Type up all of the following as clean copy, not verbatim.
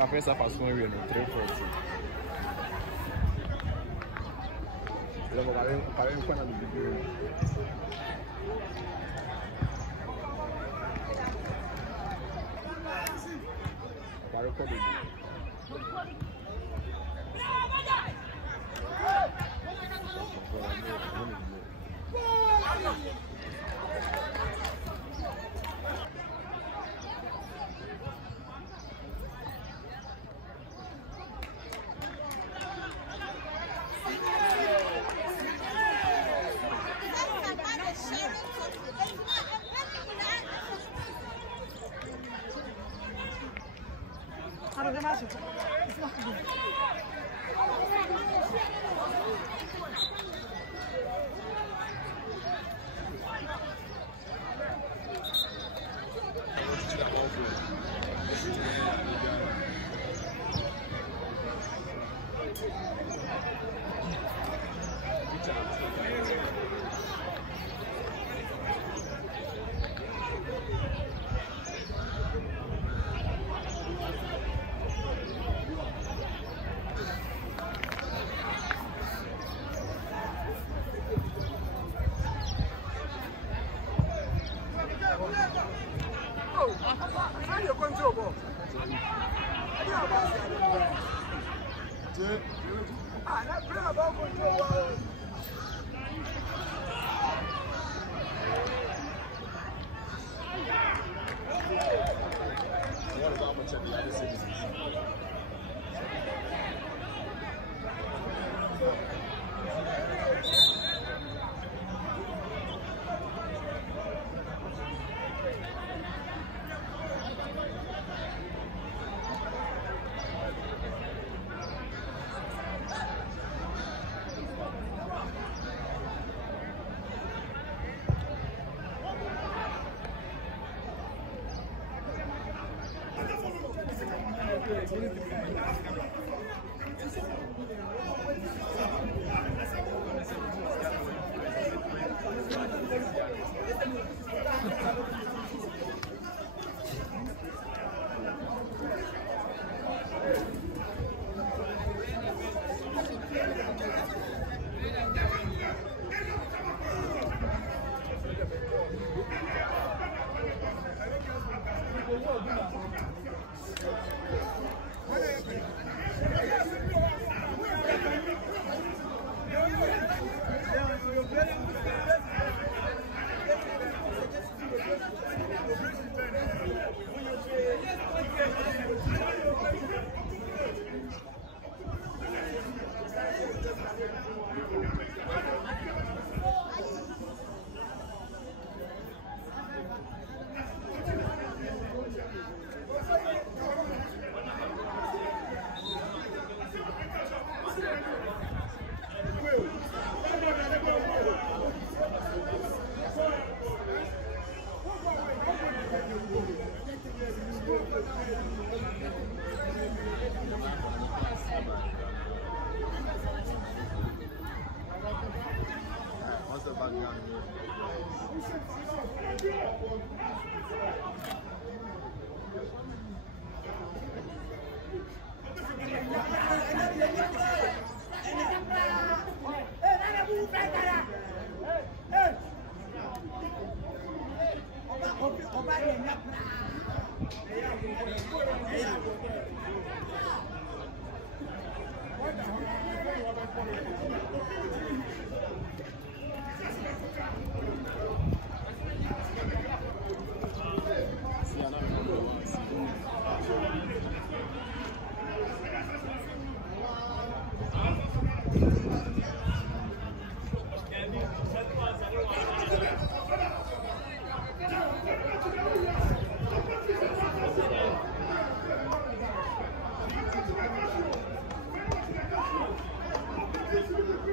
Après ça façon oui non très fort. Là on va parler quoi dans le vidéo. Para o comigo. Para demais, isso não Thank you.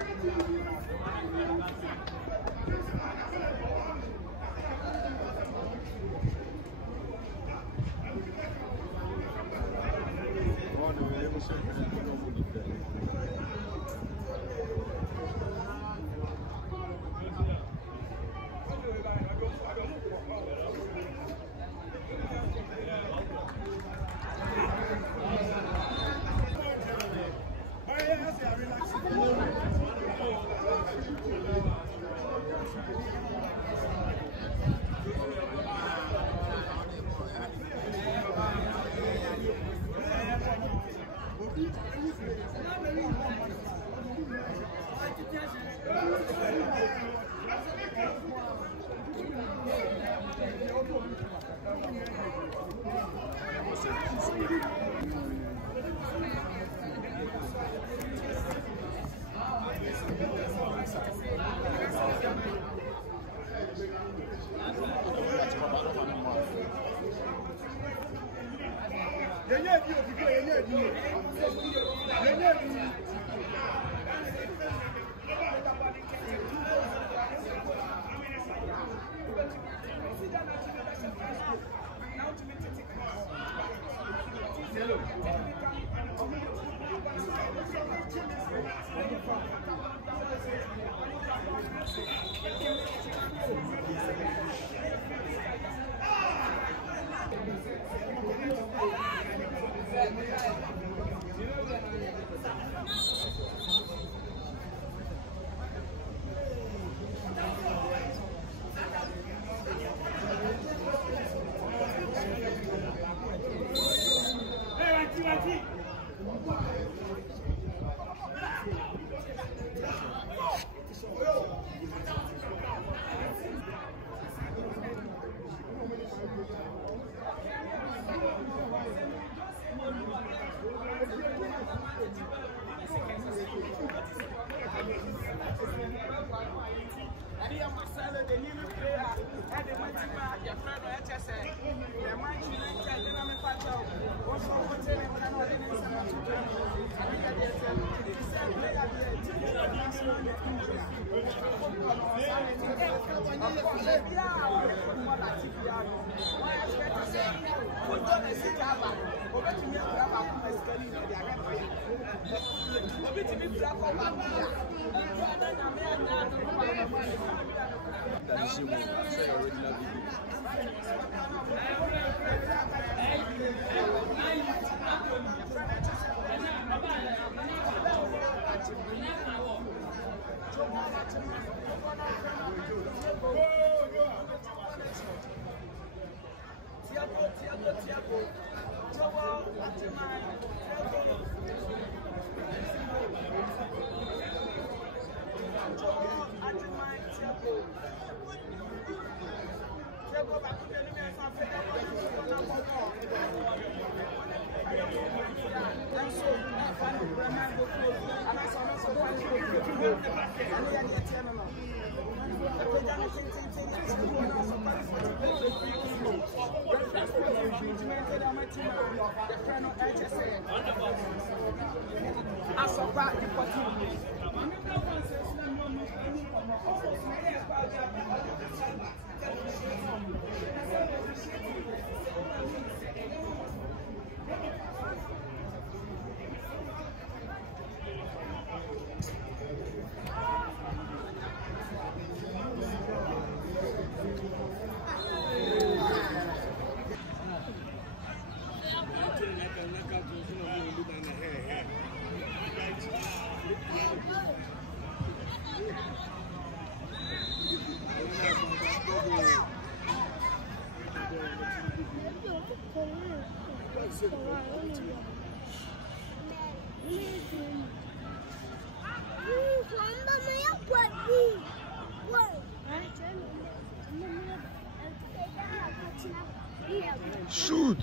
Shoot!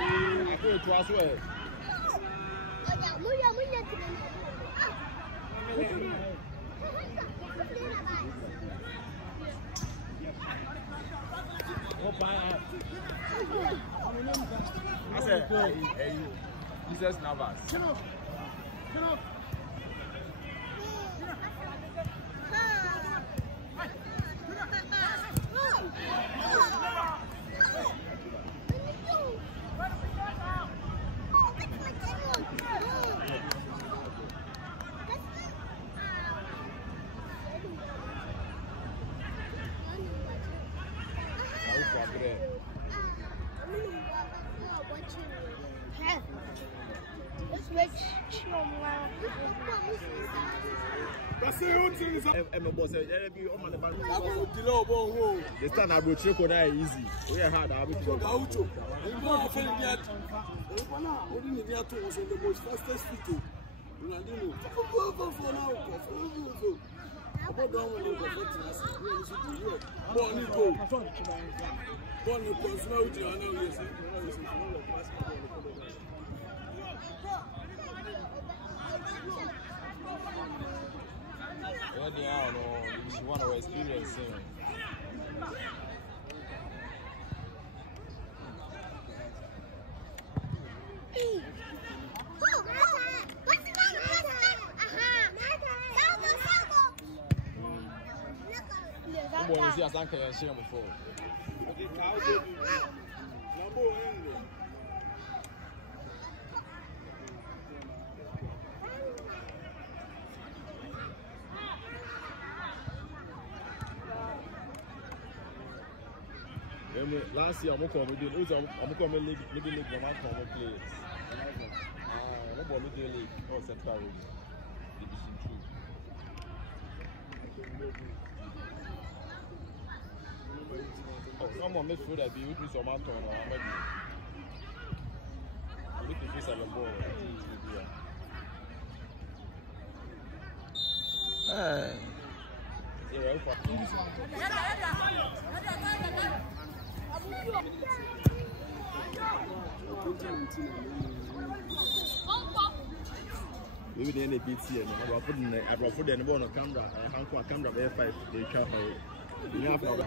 I put it cross way. I said, hey, Jesus Navas. Come on. Come on. The stand up with Chico now easy. We are hard. I will go. The most fastest fit. Ronaldinho. Go for now. About down when you go for us. Born go. Born you consumer with your analysis. When they are, you want to experience it. Boy, you see, I can't share before. Last year, I'm going to league, one players. I'm going to league, or Central Division 2. Someone make sure that be with me some man turn or maybe make the face of the ball. Maybe they need beats here. I put the ball on camera. I have a camera by 5. They can't hold. You have to.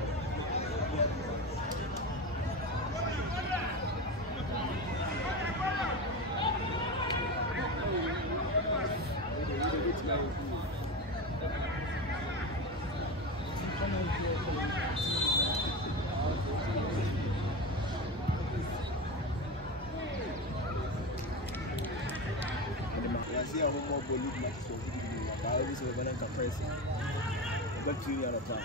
I see a home more league match so I always have an enterprise. But 3 years of time.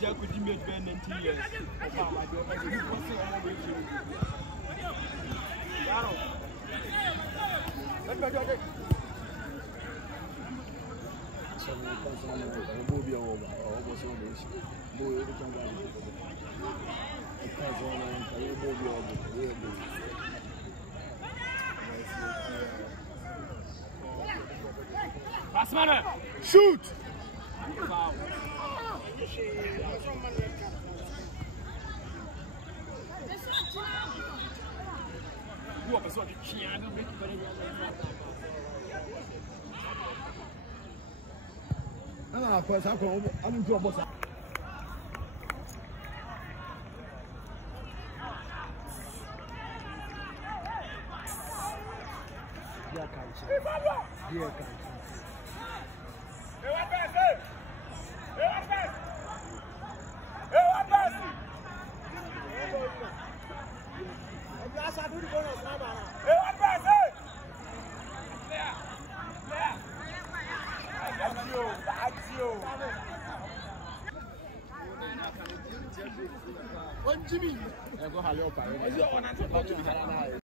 Jack could make 19 years. Shoot! Jimmy.